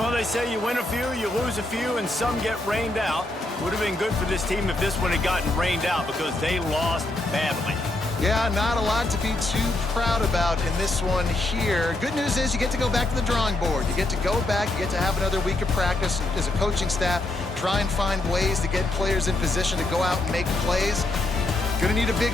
Well, they say you win a few, you lose a few, and some get rained out. Would have been good for this team if this one had gotten rained out because they lost badly. Yeah, not a lot to be too proud about in this one here. Good news is you get to go back to the drawing board. You get to go back, you get to have another week of practice as a coaching staff, try and find ways to get players in position to go out and make plays. Gonna need a big...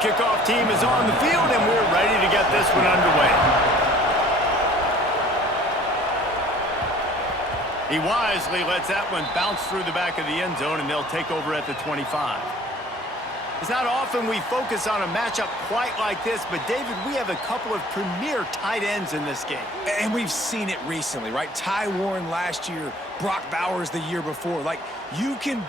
Kickoff team is on the field, and we're ready to get this one underway. He wisely lets that one bounce through the back of the end zone, and they'll take over at the 25. It's not often we focus on a matchup quite like this, but, David, we have a couple of premier tight ends in this game. And we've seen it recently, right? Ty Warren last year, Brock Bowers the year before. Like, you can...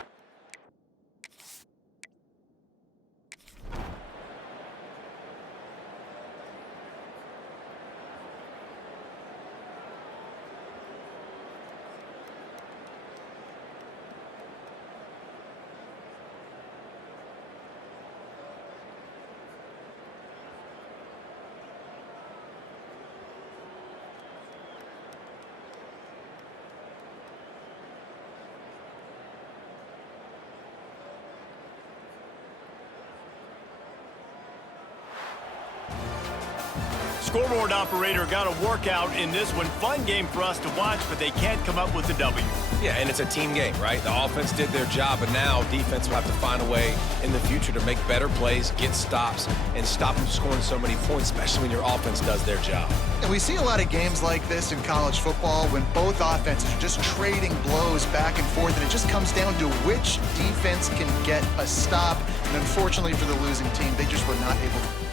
Scoreboard operator got a workout in this one. Fun game for us to watch, but they can't come up with the W. Yeah, and it's a team game, right? The offense did their job, but now defense will have to find a way in the future to make better plays, get stops, and stop them scoring so many points, especially when your offense does their job. And we see a lot of games like this in college football when both offenses are just trading blows back and forth, and it just comes down to which defense can get a stop. And unfortunately for the losing team, they just were not able to.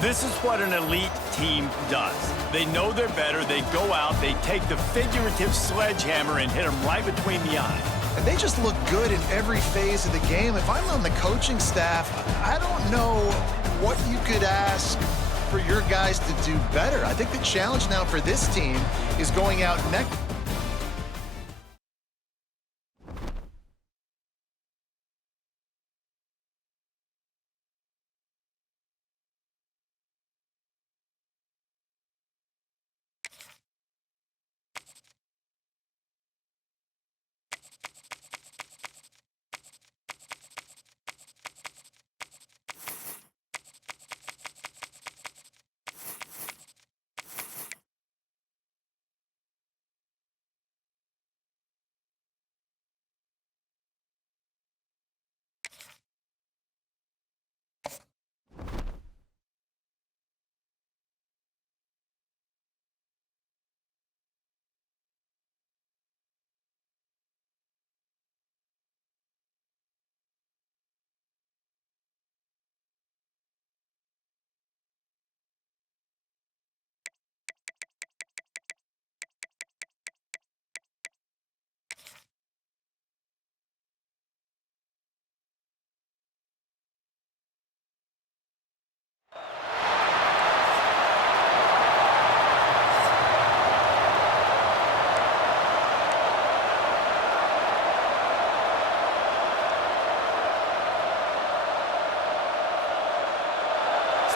This is what an elite team does. They know they're better. They go out, they take the figurative sledgehammer and hit them right between the eyes. And they just look good in every phase of the game. If I'm on the coaching staff, I don't know what you could ask for your guys to do better. I think the challenge now for this team is going out next.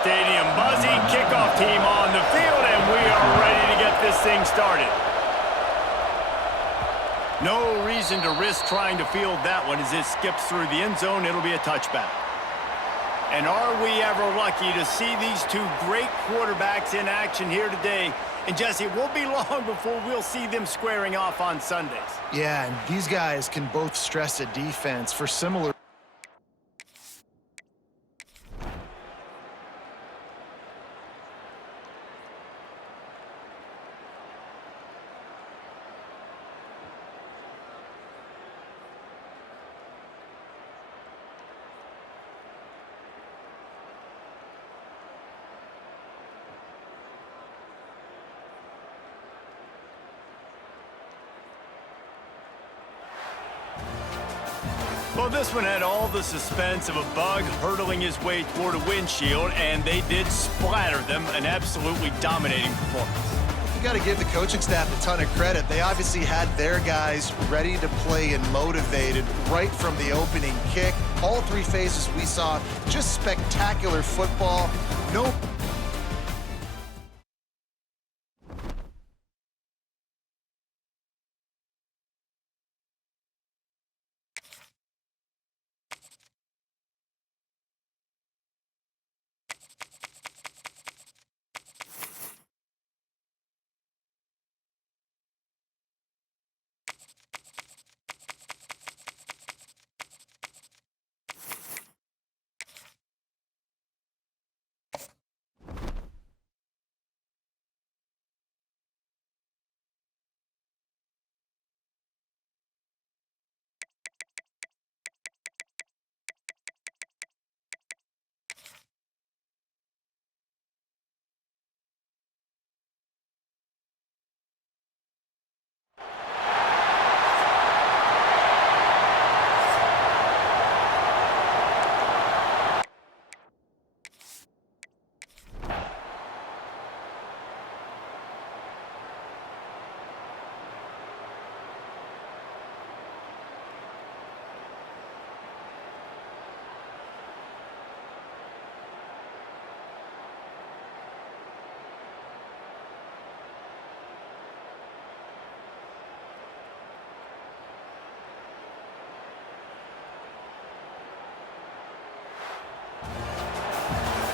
Stadium buzzing, kickoff team on the field, and we are ready to get this thing started. No reason to risk trying to field that one as it skips through the end zone. It'll be a touchback. And are we ever lucky to see these two great quarterbacks in action here today? And Jesse, it won't be long before we'll see them squaring off on Sundays. Yeah, and these guys can both stress a defense for similar. Well, this one had all the suspense of a bug hurtling his way toward a windshield, and they did splatter them. An absolutely dominating performance. You got to give the coaching staff a ton of credit. They obviously had their guys ready to play and motivated right from the opening kick. All three phases we saw, just spectacular football. No.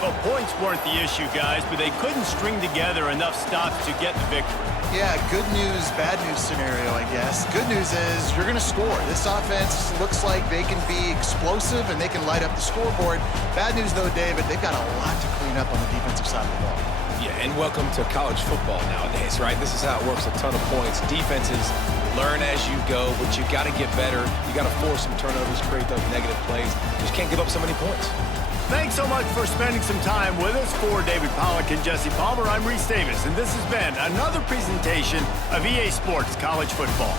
Well, points weren't the issue, guys, but they couldn't string together enough stops to get the victory. Yeah, good news, bad news scenario, I guess. Good news is you're going to score. This offense looks like they can be explosive and they can light up the scoreboard. Bad news, though, David, they've got a lot to clean up on the defensive side of the ball. Yeah, and welcome to college football nowadays, right? This is how it works, a ton of points. Defenses learn as you go, but you got to get better. You got to force some turnovers, create those negative plays. Just can't give up so many points. Thanks so much for spending some time with us. For David Pollack and Jesse Palmer, I'm Reese Davis, and this has been another presentation of EA Sports College Football.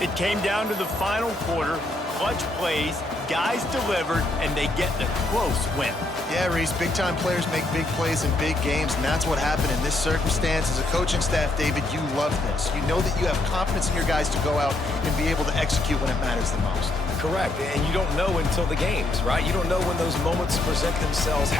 It came down to the final quarter, clutch plays, Guys delivered, and they get the close win. Yeah, Reese, big-time players make big plays in big games, and that's what happened in this circumstance. As a coaching staff, David, you love this. You know that you have confidence in your guys to go out and be able to execute when it matters the most. Correct, and you don't know until the games, right? You don't know when those moments present themselves.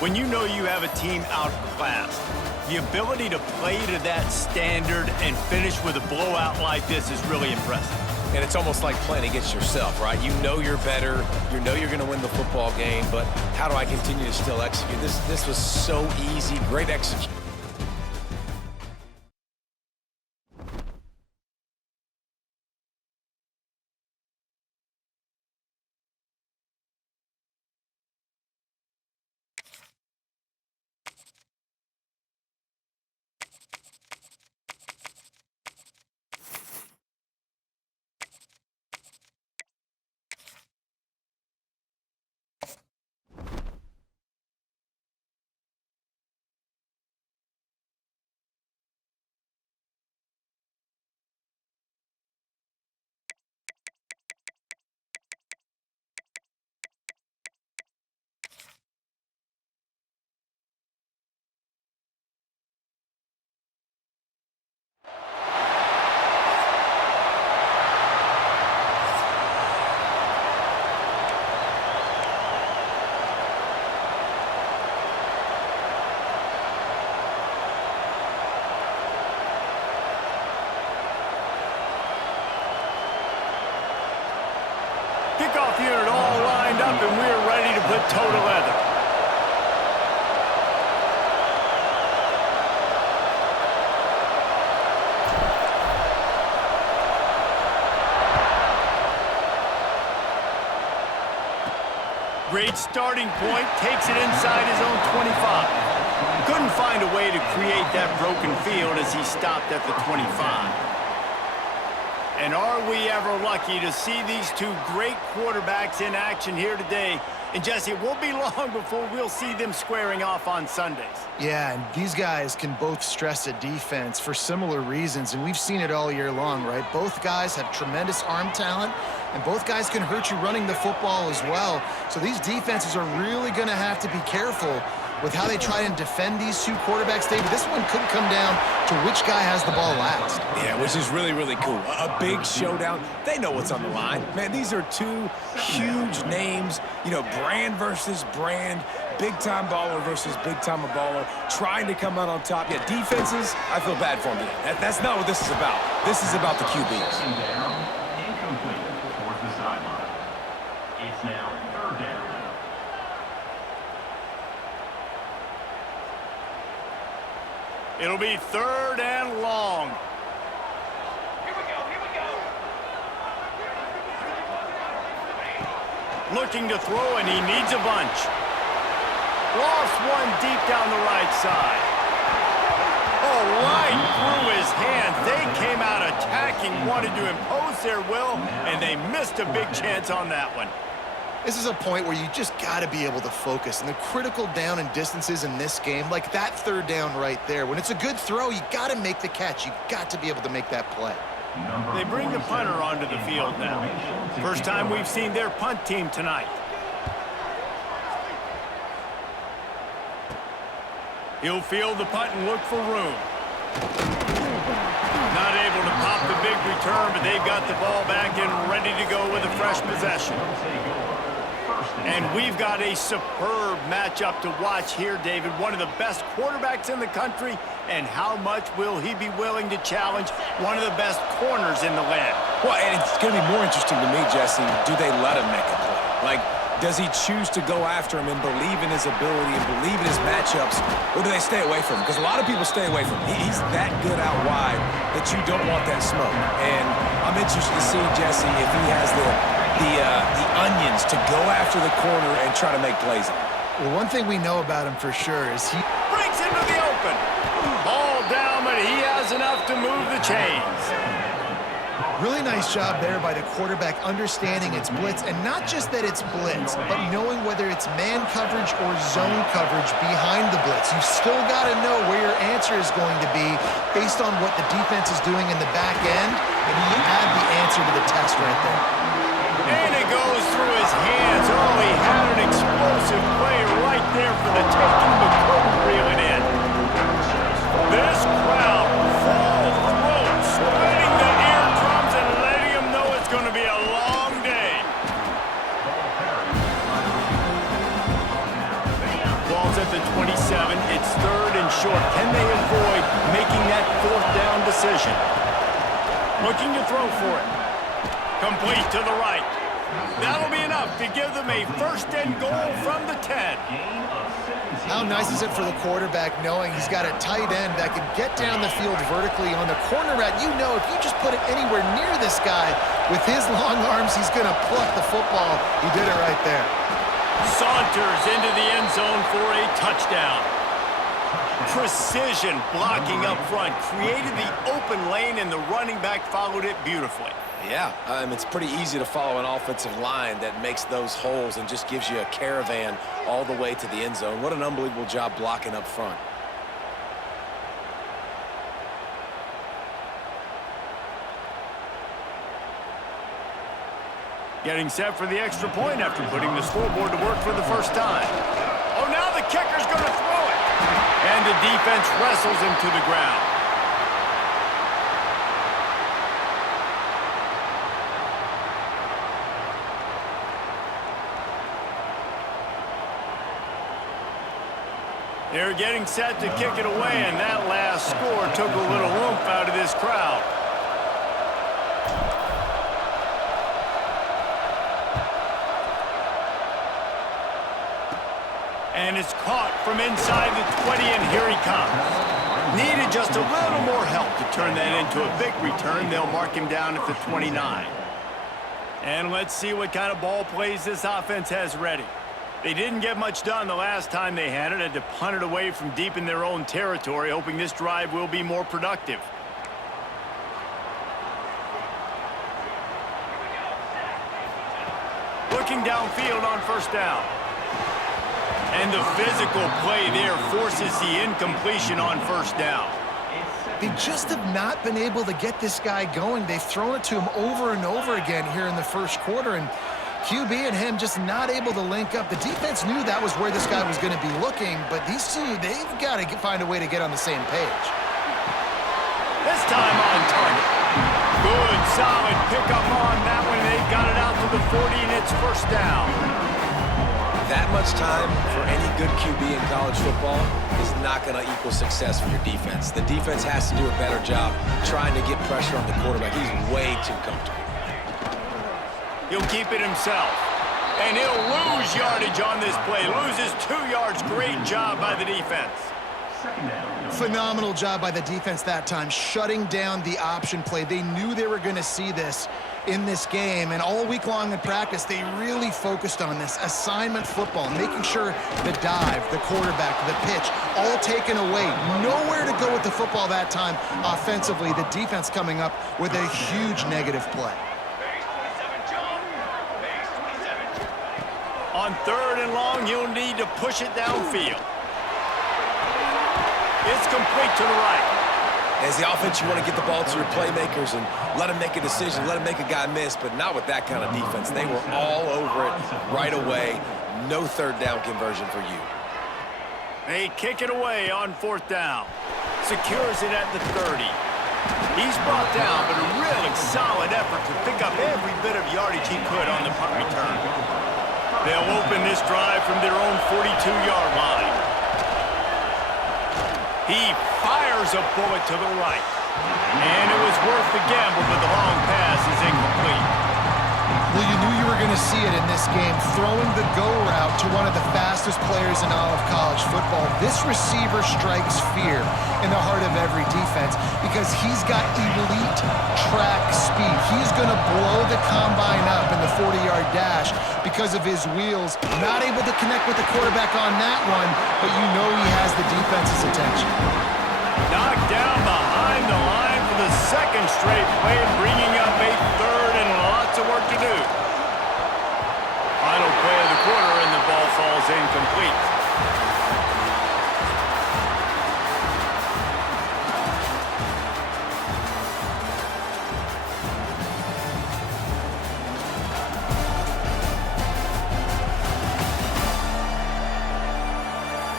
When you know you have a team outclassed, the ability to play to that standard and finish with a blowout like this is really impressive. And it's almost like playing against yourself, right? You know you're better. You know you're going to win the football game, but how do I continue to still execute? This was so easy. Great execution. Kickoff unit all lined up, and we're ready to put toe to leather. Great starting point, takes it inside his own 25. Couldn't find a way to create that broken field as he stopped at the 25. And are we ever lucky to see these two great quarterbacks in action here today? And Jesse, it won't be long before we'll see them squaring off on Sundays. Yeah, and these guys can both stress a defense for similar reasons, and we've seen it all year long, right? Both guys have tremendous arm talent, and both guys can hurt you running the football as well. So these defenses are really going to have to be careful with how they try and defend these two quarterbacks, David. This one could come down to which guy has the ball last. Yeah, which is really, really cool. A big showdown. They know what's on the line. Man, these are two huge names, you know, brand versus brand, big-time baller versus big-time baller, trying to come out on top. Yeah, defenses, I feel bad for them today. That's not what this is about. This is about the QBs. Incomplete towards the sideline. It's now third down. It'll be 3rd and long. Looking to throw, and he needs a bunch. Lost one deep down the right side. Oh, right through his hands. They came out attacking, wanted to impose their will, and they missed a big chance on that one. This is a point where you just got to be able to focus. And the critical down and distances in this game, like that 3rd down right there, when it's a good throw, you got to make the catch. You got to be able to make that play. They bring the punter onto the field now. First time we've seen their punt team tonight. He'll field the punt and look for room. Not able to pop the big return, but they've got the ball back and ready to go with a fresh possession. And we've got a superb matchup to watch here, David. One of the best quarterbacks in the country, and how much will he be willing to challenge one of the best corners in the land? Well, and it's going to be more interesting to me, Jesse, do they let him make a play? Like, does he choose to go after him and believe in his ability and believe in his matchups, or do they stay away from him? Because a lot of people stay away from him. He's that good out wide that you don't want that smoke. And I'm interested to see, Jesse, if he has the onions to go after the corner and try to make plays. Well, one thing we know about him for sure is he breaks into the open. Ball down, but he has enough to move the chains. Really nice job there by the quarterback understanding it's blitz, and not just that it's blitz, but knowing whether it's man coverage or zone coverage behind the blitz. You've still got to know where your answer is going to be based on what the defense is doing in the back end, and you add the answer to the test right there. And it goes through his hands. Oh, he had an explosive play right there for the taking, but couldn't reel it in. This crowd full throat, spreading the eardrums and letting him know it's going to be a long day. Ball's at the 27. It's 3rd and short. Can they avoid making that 4th down decision? Looking to throw for it. Complete to the right. That'll be enough to give them a 1st and goal from the 10. How nice is it for the quarterback knowing he's got a tight end that can get down the field vertically on the corner route? You know if you just put it anywhere near this guy with his long arms, he's going to pluck the football. He did it right there. Saunters into the end zone for a touchdown. Precision blocking up front. Created the open lane, and the running back followed it beautifully. Yeah, it's pretty easy to follow an offensive line that makes those holes and just gives you a caravan all the way to the end zone. What an unbelievable job blocking up front. Getting set for the extra point after putting the scoreboard to work for the first time. Oh, now the kicker's going to throw it. And the defense wrestles him to the ground. They're getting set to kick it away, and that last score took a little oomph out of this crowd. And it's caught from inside the 20, and here he comes. Needed just a little more help to turn that into a big return. They'll mark him down at the 29. And let's see what kind of ball plays this offense has ready. They didn't get much done the last time they had it. Had to punt it away from deep in their own territory, hoping this drive will be more productive. Looking downfield on 1st down. And the physical play there forces the incompletion on 1st down. They just have not been able to get this guy going. They've thrown it to him over and over again here in the 1st quarter, and QB and him just not able to link up. The defense knew that was where this guy was going to be looking, but these two, they've got to find a way to get on the same page. This time on target. Good, solid pickup on that one. They got it out to the 40, and it's 1st down. That much time for any good QB in college football is not going to equal success for your defense. The defense has to do a better job trying to get pressure on the quarterback. He's way too comfortable. He'll keep it himself. And he'll lose yardage on this play. Loses 2 yards. Great job by the defense. Second down. Phenomenal job by the defense that time, shutting down the option play. They knew they were going to see this in this game, and all week long in practice, they really focused on this assignment football, making sure the dive, the quarterback, the pitch, all taken away. Nowhere to go with the football that time offensively. The defense coming up with a huge negative play. On 3rd and long, you'll need to push it downfield. It's complete to the right. As the offense, you want to get the ball to your playmakers and let them make a decision, let them make a guy miss, but not with that kind of defense. They were all over it right away. No 3rd down conversion for you. They kick it away on 4th down. Secures it at the 30. He's brought down, but a really solid effort to pick up every bit of yardage he could on the punt return. They'll open this drive from their own 42-yard line. He fires a bullet to the right. And it was worth the gamble, but the long pass is incomplete. Well, you knew you were going to see it in this game, throwing the go route to one of the fastest players in all of college football. This receiver strikes fear in the heart of every defense because he's got elite track speed. He's going to blow the combine up in the 40-yard dash because of his wheels. Not able to connect with the quarterback on that one, but you know he has the defense's attention. Knocked down behind the line for the 2nd straight play, bringing up a 3rd and lots of work to do. Final play of the quarter, and the ball falls incomplete.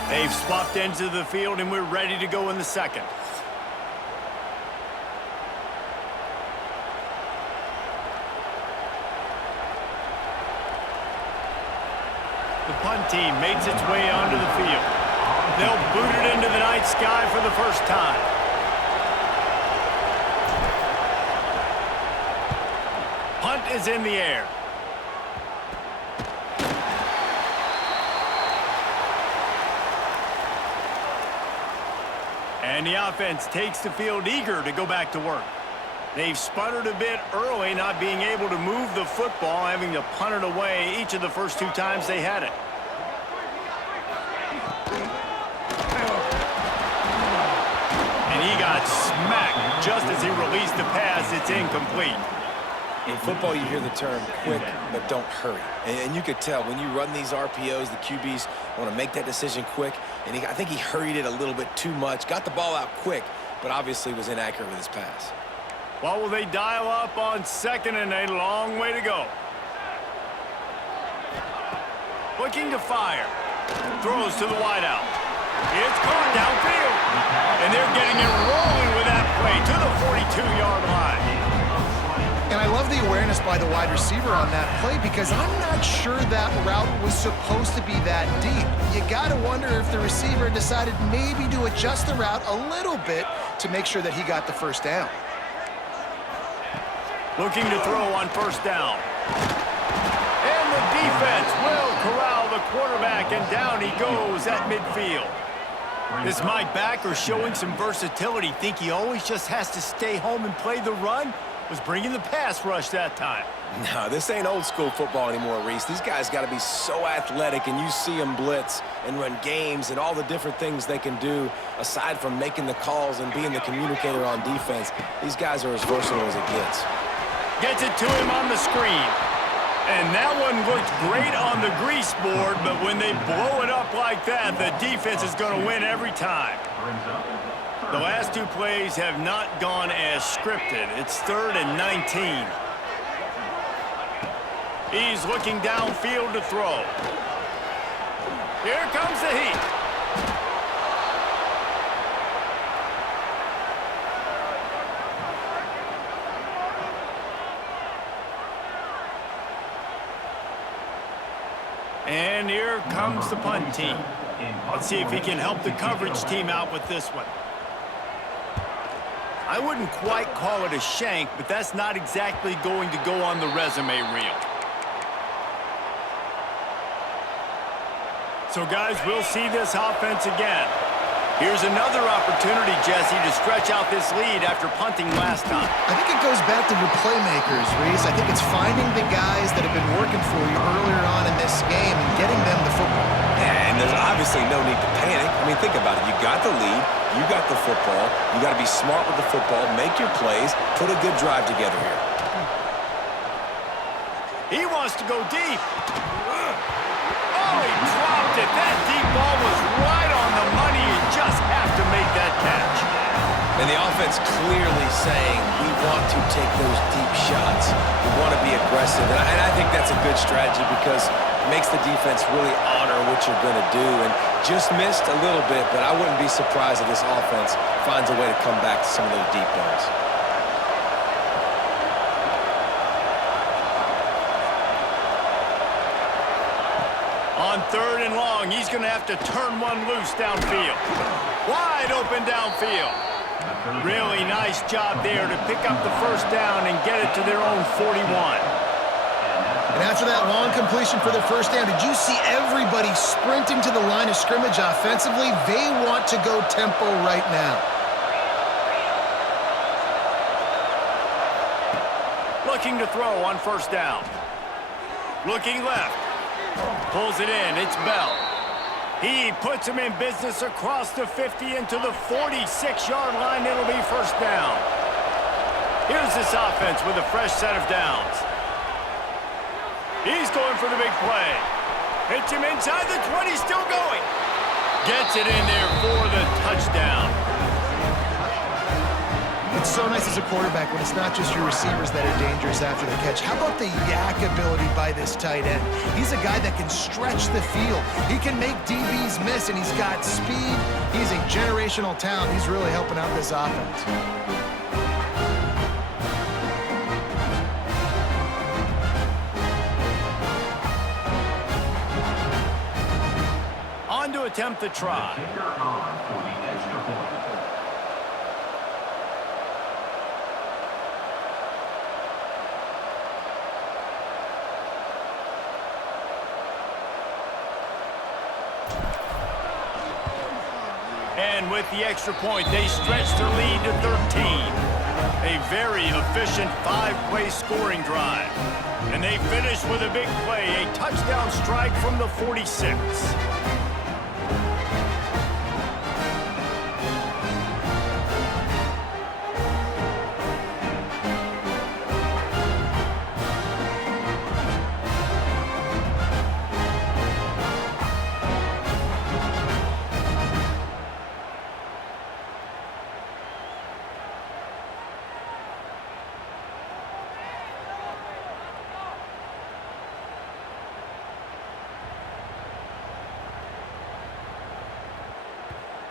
They've swapped ends of the field, and we're ready to go in the 2nd. The punt team makes its way onto the field. They'll boot it into the night sky for the first time. Punt is in the air. And the offense takes the field eager to go back to work. They've sputtered a bit early, not being able to move the football, having to punt it away each of the first 2 times they had it. And he got smacked just as he released the pass. It's incomplete. In football, you hear the term quick, but don't hurry. And you could tell when you run these RPOs, the QBs want to make that decision quick. And I think he hurried it a little bit too much. Got the ball out quick, but obviously was inaccurate with his pass. What will they dial up on 2nd and a long way to go? Looking to fire. Throws to the wideout. It's caught downfield. And they're getting it rolling with that play to the 42-yard line. And I love the awareness by the wide receiver on that play because I'm not sure that route was supposed to be that deep. You got to wonder if the receiver decided maybe to adjust the route a little bit to make sure that he got the 1st down. Looking to throw on 1st down. And the defense will corral the quarterback, and down he goes at midfield. This Mike backer showing some versatility. Think he always just has to stay home and play the run? Was bringing the pass rush that time. No, this ain't old school football anymore, Reese. These guys got to be so athletic, and you see them blitz and run games and all the different things they can do aside from making the calls and being the communicator on defense. These guys are as versatile as it gets. Gets it to him on the screen. And that one looked great on the grease board, but when they blow it up like that, the defense is going to win every time. The last 2 plays have not gone as scripted. It's 3rd and 19. He's looking downfield to throw. Here comes the heat. And here comes the punt team. Let's see if he can help the coverage team out with this one. I wouldn't quite call it a shank, but that's not exactly going to go on the resume reel. So, guys, we'll see this offense again. Here's another opportunity, Jesse, to stretch out this lead after punting last time. I think it goes back to your playmakers, Reese. I think it's finding the guys that have been working for you earlier on in this game and getting them the football. Yeah, and there's obviously no need to panic. I mean, think about it. You got the lead. You got the football. You got to be smart with the football. Make your plays. Put a good drive together here. He wants to go deep. Oh, he dropped it. That deep ball was right on the money. You just have to make that catch. And the offense clearly saying, we want to take those deep shots. We want to be aggressive. And I think that's a good strategy because it makes the defense really honor what you're going to do. And just missed a little bit, but I wouldn't be surprised if this offense finds a way to come back to some of those deep balls. On 3rd and long, he's going to have to turn one loose downfield. Wide open downfield. Really nice job there to pick up the first down and get it to their own 41. And after that long completion for the first down, did you see everybody sprinting to the line of scrimmage offensively? They want to go tempo right now. Looking to throw on first down. Looking left. Pulls it in. It's Bell. He puts him in business across the 50 into the 46-yard line. It'll be first down. Here's this offense with a fresh set of downs. He's going for the big play. Hits him inside the 20, still going. Gets it in there for the touchdown. It's so nice as a quarterback when it's not just your receivers that are dangerous after the catch. How about the yak ability by this tight end? He's a guy that can stretch the field. He can make DBs miss, and he's got speed. He's a generational talent. He's really helping out this offense. On to attempt the try. Kicker on for the extra point. And with the extra point, they stretch their lead to 13. A very efficient 5-play scoring drive. And they finish with a big play, a touchdown strike from the 46.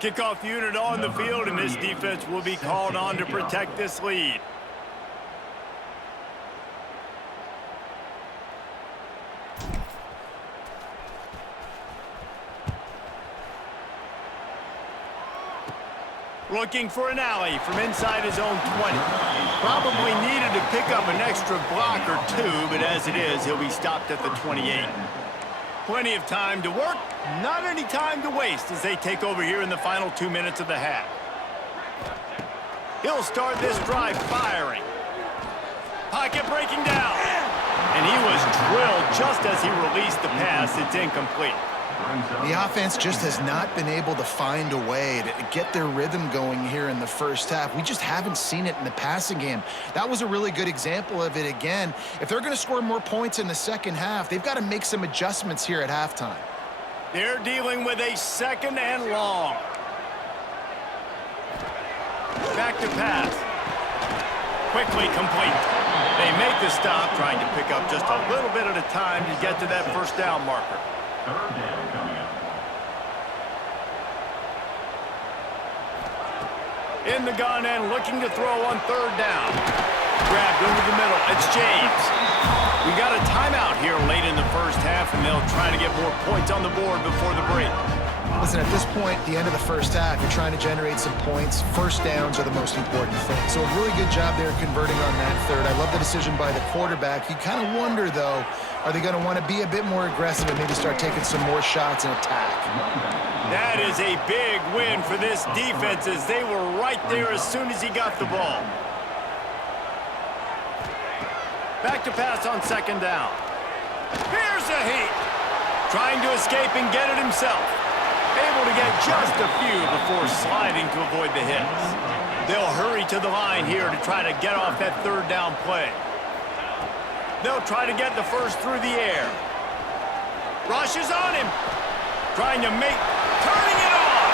Kickoff unit on the field, and this defense will be called on to protect this lead. Looking for an alley from inside his own 20. Probably needed to pick up an extra block or two, but as it is, he'll be stopped at the 28. Plenty of time to work, not any time to waste as they take over here in the final 2 minutes of the half. He'll start this drive firing. Pocket breaking down. And he was drilled just as he released the pass. It's incomplete. The offense just has not been able to find a way to get their rhythm going here in the first half. We just haven't seen it in the passing game. That was a really good example of it again. If they're going to score more points in the second half, they've got to make some adjustments here at halftime. They're dealing with a 2nd and long. Back to pass. Quickly complete. They make the stop, trying to pick up just a little bit at a time to get to that first down marker. 3rd down coming up. In the gun and looking to throw on 3rd down. Grabbed over the middle. It's James. We got a timeout here late in the first half, and they'll try to get more points on the board before the break. Listen, at this point, the end of the first half, you're trying to generate some points. First downs are the most important thing. So a really good job there converting on that third. I love the decision by the quarterback. You kind of wonder, though, are they going to want to be a bit more aggressive and maybe start taking some more shots and attack? That is a big win for this defense as they were right there as soon as he got the ball. Back to pass on second down. Here's a heat. Trying to escape and get it himself. Able to get just a few before sliding to avoid the hits. They'll hurry to the line here to try to get off that third down play. They'll try to get the first through the air. Rushes on him. Trying to turning it on.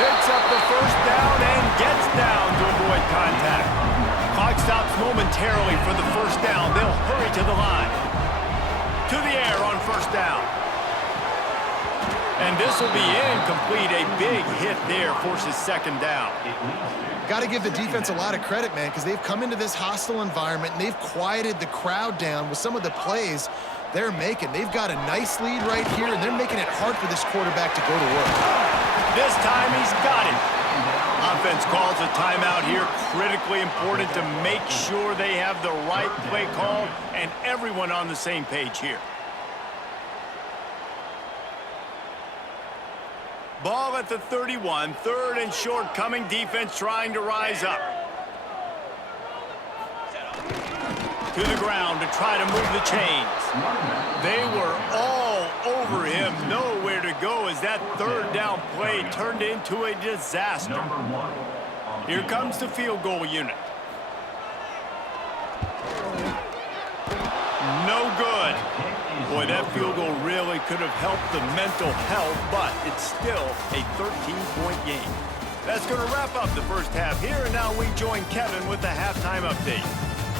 Picks up the first down and gets down to avoid contact. Clock stops momentarily for the first down. They'll hurry to the line. To the air on first down. And this will be incomplete. A big hit there forces second down. Got to give the defense a lot of credit, man, because they've come into this hostile environment and they've quieted the crowd down with some of the plays they're making. They've got a nice lead right here, and they're making it hard for this quarterback to go to work. This time he's got it. Offense calls a timeout here. Critically important to make sure they have the right play call and everyone on the same page here. Ball at the 31, third and short coming, defense trying to rise up. To the ground to try to move the chains. They were all over him, nowhere to go as that third down play turned into a disaster. Here comes the field goal unit. No good. Boy, that field goal really could have helped the mental health, but it's still a 13-point game. That's going to wrap up the first half here, and now we join Kevin with the halftime update.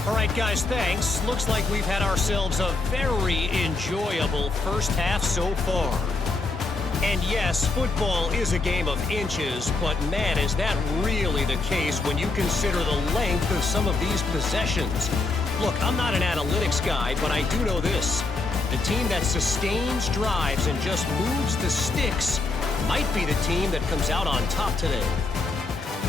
All right, guys, thanks. Looks like we've had ourselves a very enjoyable first half so far. And yes, football is a game of inches, but man, is that really the case when you consider the length of some of these possessions. Look, I'm not an analytics guy, but I do know this. The team that sustains drives and just moves the sticks might be the team that comes out on top today.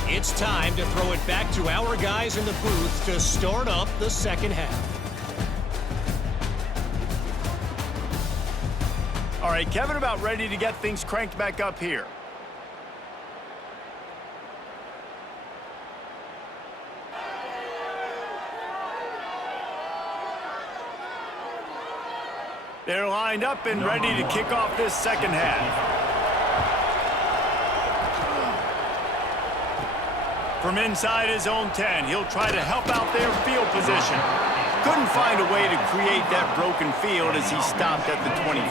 It's time to throw it back to our guys in the booth to start up the second half. All right, Kevin, about ready to get things cranked back up here. They're lined up and ready to kick off this second half. From inside his own 10, he'll try to help out their field position. Couldn't find a way to create that broken field as he stopped at the 25.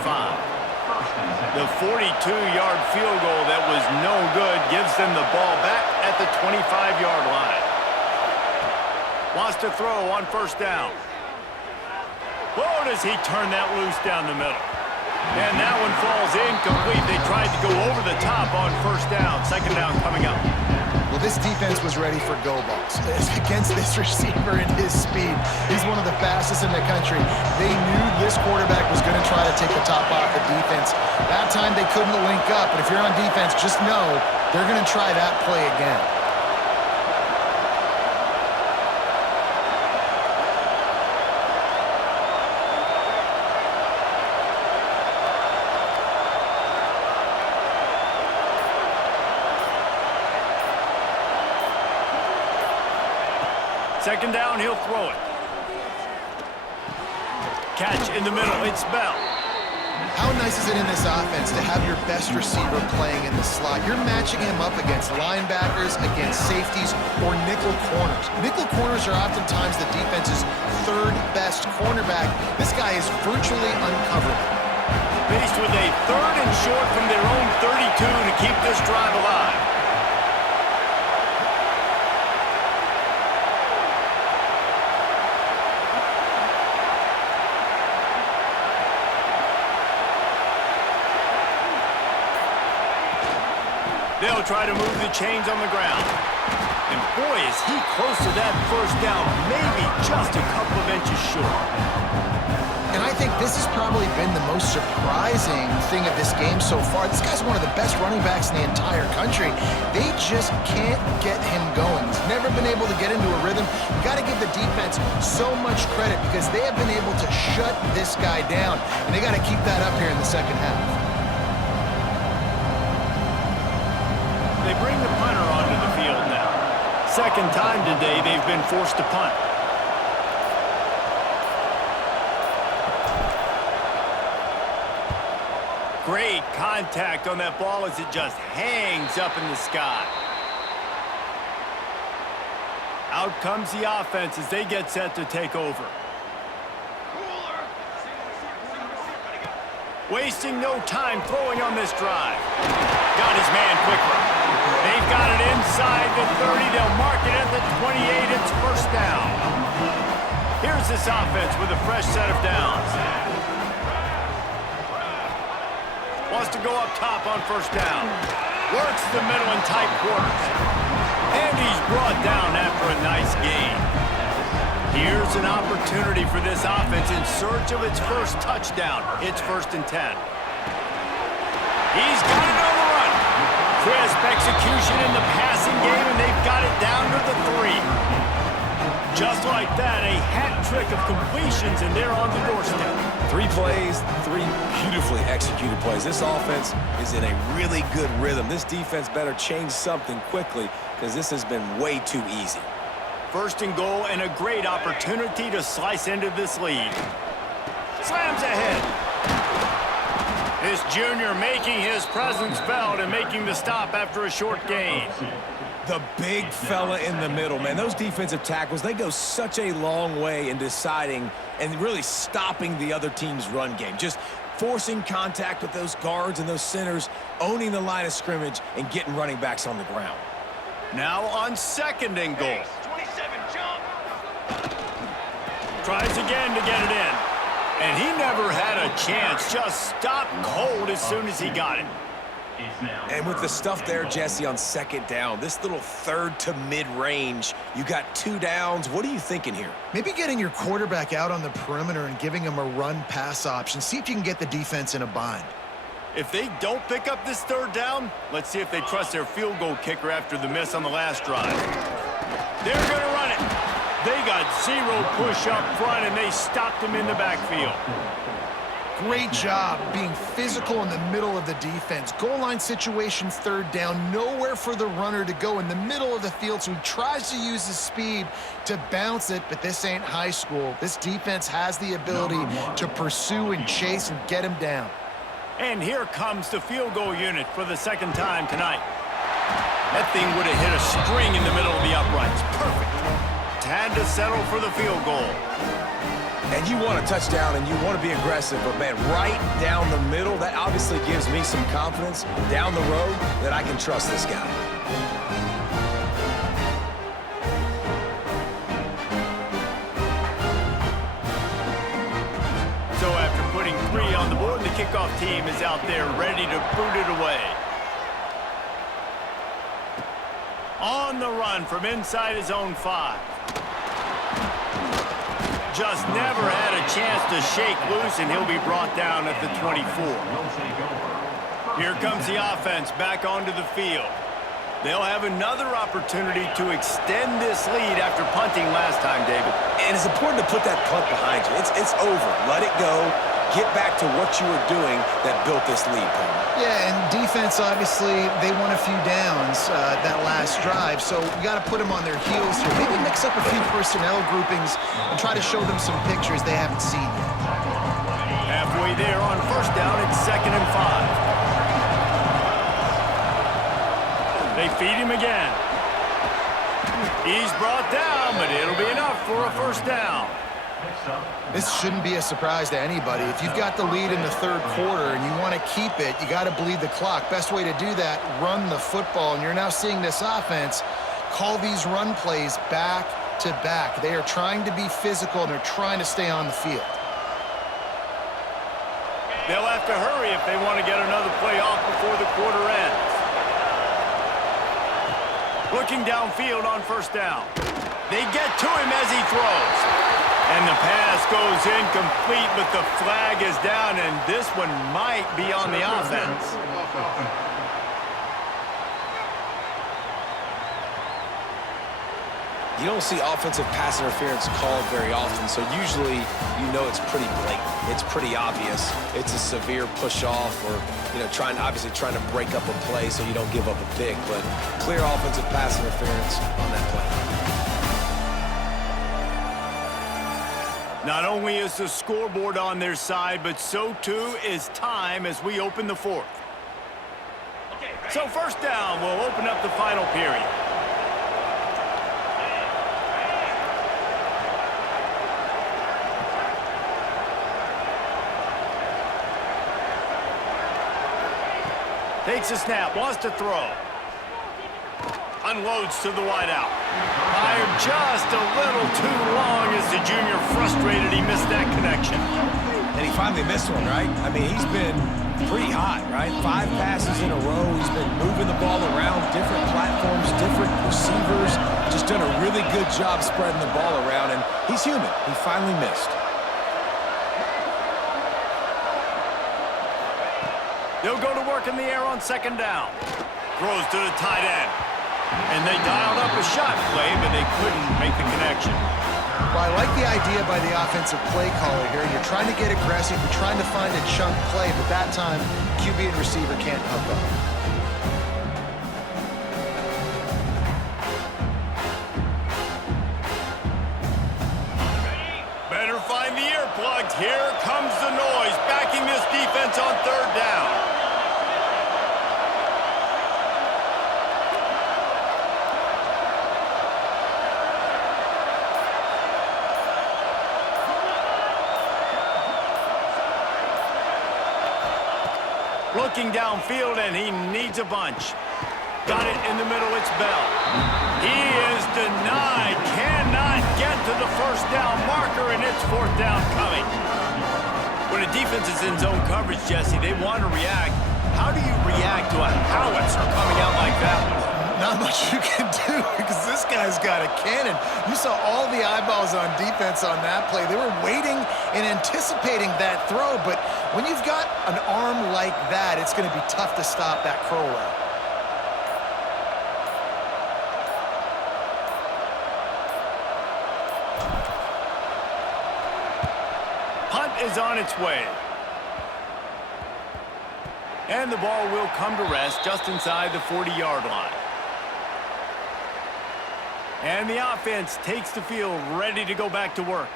The 42-yard field goal that was no good gives them the ball back at the 25-yard line. Wants to throw on first down. Oh, does he turn that loose down the middle. And that one falls incomplete. They tried to go over the top on first down. Second down coming up. Well, this defense was ready for go balls against this receiver and his speed. He's one of the fastest in the country. They knew this quarterback was going to try to take the top off the defense. That time they couldn't link up, but if you're on defense, just know they're going to try that play again. Second down, he'll throw it. Catch in the middle, it's Bell. How nice is it in this offense to have your best receiver playing in the slot? You're matching him up against linebackers, against safeties, or nickel corners. Nickel corners are oftentimes the defense's third best cornerback. This guy is virtually uncoverable. Faced with a third and short from their own 32 to keep this drive alive. They'll try to move the chains on the ground. And boy, is he close to that first down, maybe just a couple of inches short. And I think this has probably been the most surprising thing of this game so far. This guy's one of the best running backs in the entire country. They just can't get him going. He's never been able to get into a rhythm. You got to give the defense so much credit because they have been able to shut this guy down, and they got to keep that up here in the second half. They bring the punter onto the field now. Second time today they've been forced to punt. Great contact on that ball as it just hangs up in the sky. Out comes the offense as they get set to take over. Wasting no time throwing on this drive. Got his man quickly. They've got it inside the 30. They'll mark it at the 28. It's first down. Here's this offense with a fresh set of downs. Wants to go up top on first down. Works the middle in tight quarters. And he's brought down after a nice gain. Here's an opportunity for this offense in search of its first touchdown. It's 1st and 10. He's got it on the run. Crisp execution in the passing game, and they've got it down to the 3. Just like that, a hat trick of completions, and they're on the doorstep. 3 plays, 3 beautifully executed plays. This offense is in a really good rhythm. This defense better change something quickly because this has been way too easy. 1st and goal and a great opportunity to slice into this lead. Slams ahead. This junior making his presence felt and making the stop after a short gain. The big fella in the middle, man. Those defensive tackles, they go such a long way in deciding and really stopping the other team's run game. Just forcing contact with those guards and those centers, owning the line of scrimmage, and getting running backs on the ground. Now on 2nd and goal. 27, jump. Tries again to get it in. And he never had a chance. Just stopped cold as soon as he got it. And with the stuff there, Jesse, on 2nd down, this little 3rd to mid-range, you got 2 downs. What are you thinking here? Maybe getting your quarterback out on the perimeter and giving him a run-pass option. See if you can get the defense in a bind. If they don't pick up this 3rd down, let's see if they trust their field goal kicker after the miss on the last drive. They're going to run it. They got 0 push up front, and they stopped him in the backfield. Great job being physical in the middle of the defense. Goal line situation, 3rd down, nowhere for the runner to go in the middle of the field, so he tries to use his speed to bounce it, but this ain't high school. This defense has the ability to pursue and chase and get him down. And here comes the field goal unit for the 2nd time tonight. That thing would have hit a string in the middle of the uprights. Perfect. Had to settle for the field goal. And you want a touchdown and you want to be aggressive, but man, right down the middle, that obviously gives me some confidence down the road that I can trust this guy. So after putting 3 on the board, the kickoff team is out there ready to boot it away. On the run from inside his own 5. Just never had a chance to shake loose, and he'll be brought down at the 24. Here comes the offense back onto the field. They'll have another opportunity to extend this lead after punting last time, David. And it's important to put that punt behind you. It's over. Let it go. Get back to what you were doing that built this lead, Paul. Yeah, and defense, obviously, they won a few downs that last drive, so we got to put them on their heels here. Maybe mix up a few personnel groupings and try to show them some pictures they haven't seen yet. Halfway there on 1st down, it's 2nd and 5. They feed him again. He's brought down, but it'll be enough for a 1st down. This shouldn't be a surprise to anybody. If you've got the lead in the 3rd quarter and you want to keep it, you got to bleed the clock. Best way to do that, run the football. And you're now seeing this offense call these run plays back to back. They are trying to be physical, and they're trying to stay on the field. They'll have to hurry if they want to get another play off before the quarter ends. Looking downfield on 1st down. They get to him as he throws. And the pass goes incomplete, but the flag is down, and this one might be on the offense. You don't see offensive pass interference called very often, so usually you know it's pretty blatant. It's pretty obvious. It's a severe push-off or, obviously trying to break up a play so you don't give up a pick, but clear offensive pass interference on that play. Not only is the scoreboard on their side, but so too is time as we open the fourth. So first down, we'll open up the final period. Takes a snap, wants to throw. Unloads to the wideout. Fired just a little too long as the junior frustrated he missed that connection. And he finally missed one, right? I mean, he's been pretty hot, right? 5 passes in a row. He's been moving the ball around, different platforms, different receivers. Just done a really good job spreading the ball around, and he's human. He finally missed. They'll go to work in the air on second down. Throws to the tight end. And they dialed up a shot play, but they couldn't make the connection. Well, I like the idea by the offensive play caller here. You're trying to get aggressive. You're trying to find a chunk play, but that time, QB and receiver can't hook up. Better find the earplugs. Here comes the noise, backing this defense on third down. Looking downfield, and he needs a bunch. Got it in the middle, it's Bell. He is denied, cannot get to the first down marker, and it's fourth down coming. When a defense is in zone coverage, Jesse, they want to react. How do you react to a howitzer coming out like that one? Not much you can do because this guy's got a cannon. You saw all the eyeballs on defense on that play. They were waiting and anticipating that throw, but when you've got an arm like that, it's going to be tough to stop that curl route. Punt is on its way. And the ball will come to rest just inside the 40-yard line. And the offense takes the field, ready to go back to work.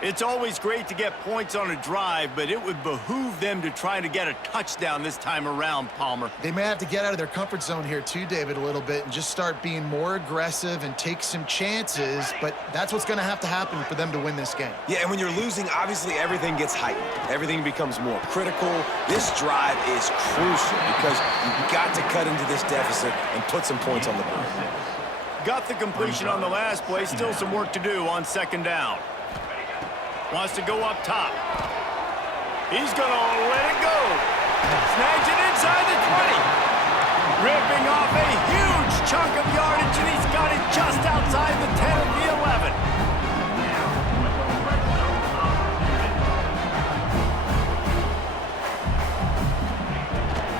It's always great to get points on a drive, but it would behoove them to try to get a touchdown this time around, Palmer. They may have to get out of their comfort zone here too, David, a little bit and just start being more aggressive and take some chances, but that's what's going to have to happen for them to win this game. Yeah, and when you're losing, obviously everything gets heightened. Everything becomes more critical. This drive is crucial because you've got to cut into this deficit and put some points on the board. Got the completion on the last play. Still some work to do on second down. Wants to go up top. He's going to let it go. Snags it inside the 20. Ripping off a huge chunk of yardage, and he's got it just outside the 10 of the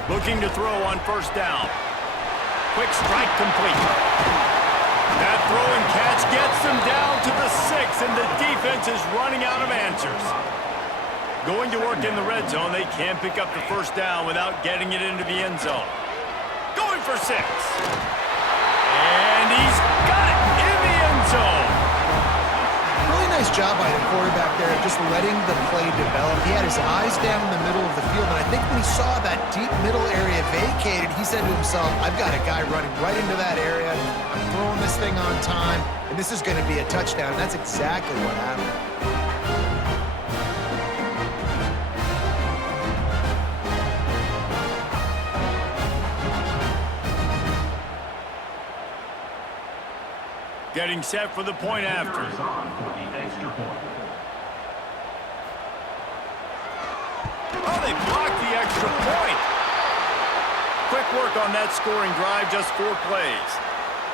11. Looking to throw on first down. Quick strike complete. That throw and catch gets them down to the 6, and the defense is running out of answers. Going to work in the red zone, they can't pick up the first down without getting it into the end zone. Going for 6. And he's got it in the end zone. Really nice job by the quarterback there, just letting the play develop. He had his eyes down in the middle of the field, and I think when he saw that deep middle area vacated, he said to himself, I've got a guy running right into that area. I'm throwing this thing on time, and this is going to be a touchdown. And that's exactly what happened. Getting set for the point after. Oh, they blocked the extra point. Quick work on that scoring drive, just 4 plays.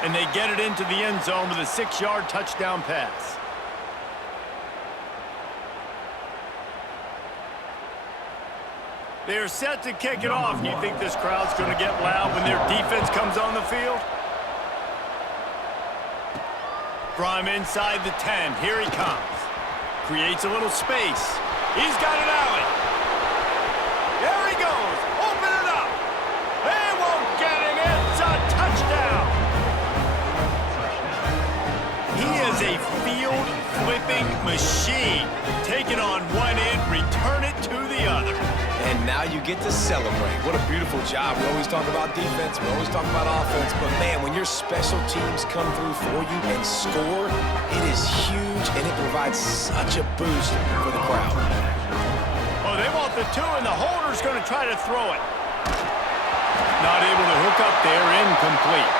And they get it into the end zone with a 6-yard touchdown pass. They're set to kick it off. You think this crowd's going to get loud when their defense comes on the field? From inside the 10, here he comes. Creates a little space. He's got an alley. There he goes. Open it up. They won't get it. It's a touchdown. He is a field-flipping machine. Take it on one end, return it to the other. And now you get to celebrate. What a beautiful job. We always talk about defense. We always talk about offense. But, man, when your special teams come through for you and score, it is huge, and it provides such a boost for the crowd. Oh, they want the 2, and the holder's going to try to throw it. Not able to hook up there, incomplete.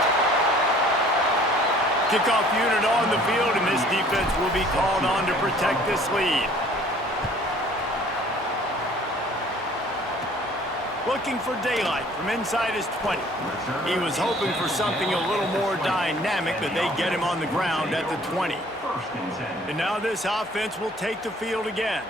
Kickoff unit on the field, and this defense will be called on to protect this lead. Looking for daylight from inside his 20. He was hoping for something a little more dynamic, but they get him on the ground at the 20. And now this offense will take the field again.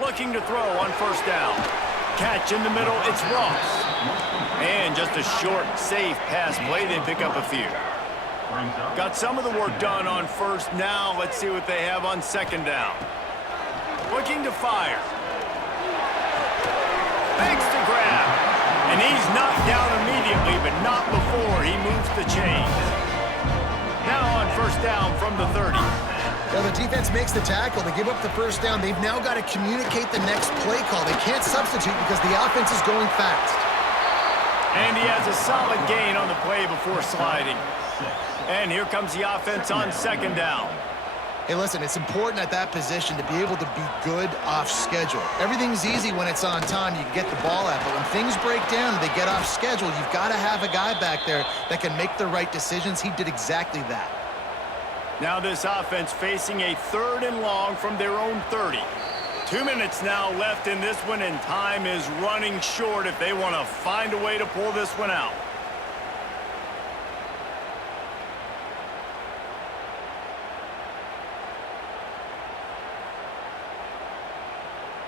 Looking to throw on first down. Catch in the middle, it's Ross. And just a short, safe pass play, they pick up a few. Got some of the work done on first. Now let's see what they have on second down. Looking to fire. Makes the grab. And he's knocked down immediately, but not before he moves the chains. Now on first down from the 30. Well, the defense makes the tackle. They give up the first down. They've now got to communicate the next play call. They can't substitute because the offense is going fast. And he has a solid gain on the play before sliding. And here comes the offense on second down. Hey, listen, it's important at that position to be able to be good off schedule. Everything's easy when it's on time. You can get the ball out. But when things break down and they get off schedule, you've got to have a guy back there that can make the right decisions. He did exactly that. Now this offense facing a 3rd and long from their own 30. 2 minutes now left in this one, and time is running short if they want to find a way to pull this one out.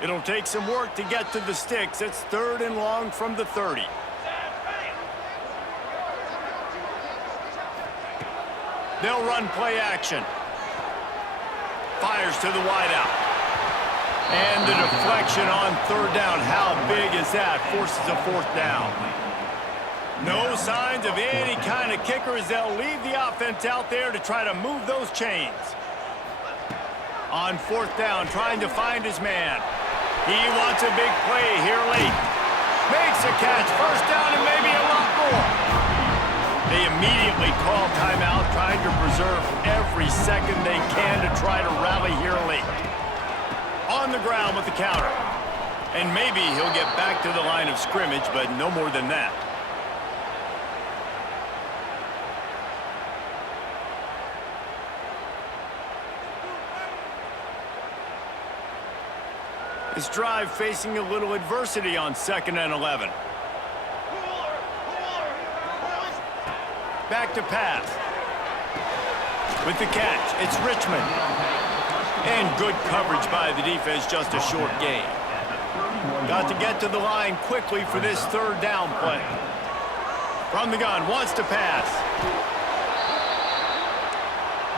It'll take some work to get to the sticks. It's 3rd and long from the 30. They'll run play action. Fires to the wideout. And the deflection on 3rd down. How big is that? Forces a 4th down. No signs of any kind of kickers. They'll leave the offense out there to try to move those chains. On 4th down, trying to find his man. He wants a big play here late. Makes a catch. First down and maybe a lot more. They immediately call timeout, trying to preserve every second they can to try to rally here late. On the ground with the counter. And maybe he'll get back to the line of scrimmage, but no more than that. This drive facing a little adversity on 2nd and 11. Back to pass. With the catch, it's Richmond. And good coverage by the defense, just a short gain. Got to get to the line quickly for this 3rd down play. From the gun, wants to pass.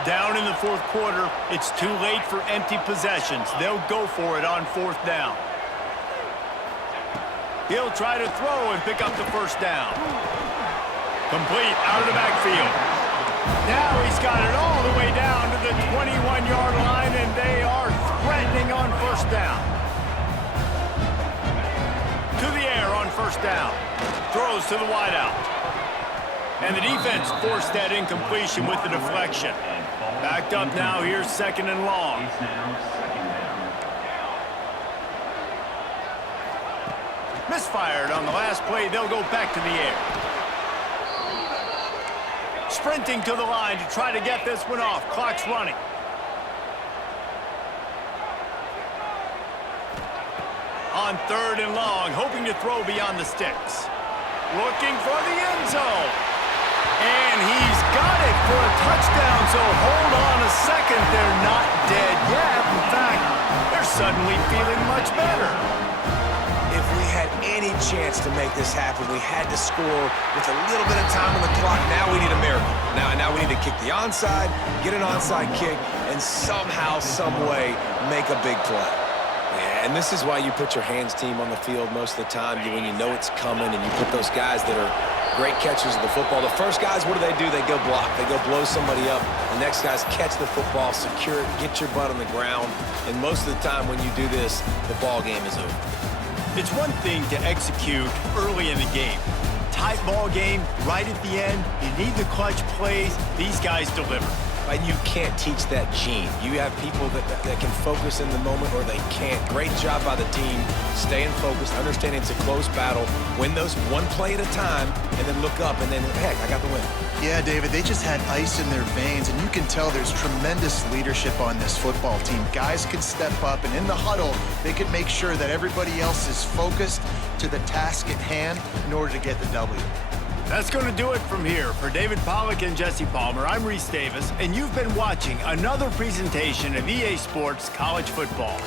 Down in the 4th quarter, it's too late for empty possessions. They'll go for it on 4th down. He'll try to throw and pick up the first down. Complete out of the backfield. Now he's got it all the way down to the 21-yard line, and they are threatening on first down. To the air on first down. Throws to the wideout. And the defense forced that incompletion with the deflection. Backed up now, here's 2nd and long. Misfired on the last play. They'll go back to the air. Sprinting to the line to try to get this one off. Clock's running. On 3rd and long, hoping to throw beyond the sticks. looking for the end zone. And he's got it for a touchdown, so hold on a second. They're not dead yet. In fact, they're suddenly feeling much better. If we had any chance to make this happen, we had to score with a little bit of time on the clock. Now we need a miracle. Now we need to kick the onside, get an onside kick, and somehow, some way, make a big play. Yeah, and this is why you put your hands team on the field most of the time when you know it's coming, and you put those guys that are great catchers of the football. The first guys, what do? They go block. They go blow somebody up. The next guys catch the football, secure it, get your butt on the ground. And most of the time when you do this, the ball game is over. It's one thing to execute early in the game. Tight ball game, right at the end. You need the clutch plays. These guys deliver. And you can't teach that gene. You have people that can focus in the moment or they can't. Great job by the team, staying focused, understanding it's a close battle, win those one play at a time, and then look up, and then, heck, I got the win. Yeah, David, they just had ice in their veins, and you can tell there's tremendous leadership on this football team. Guys can step up, and in the huddle, they can make sure that everybody else is focused to the task at hand in order to get the W. That's going to do it from here. For David Pollack and Jesse Palmer, I'm Reese Davis, and you've been watching another presentation of EA Sports College Football.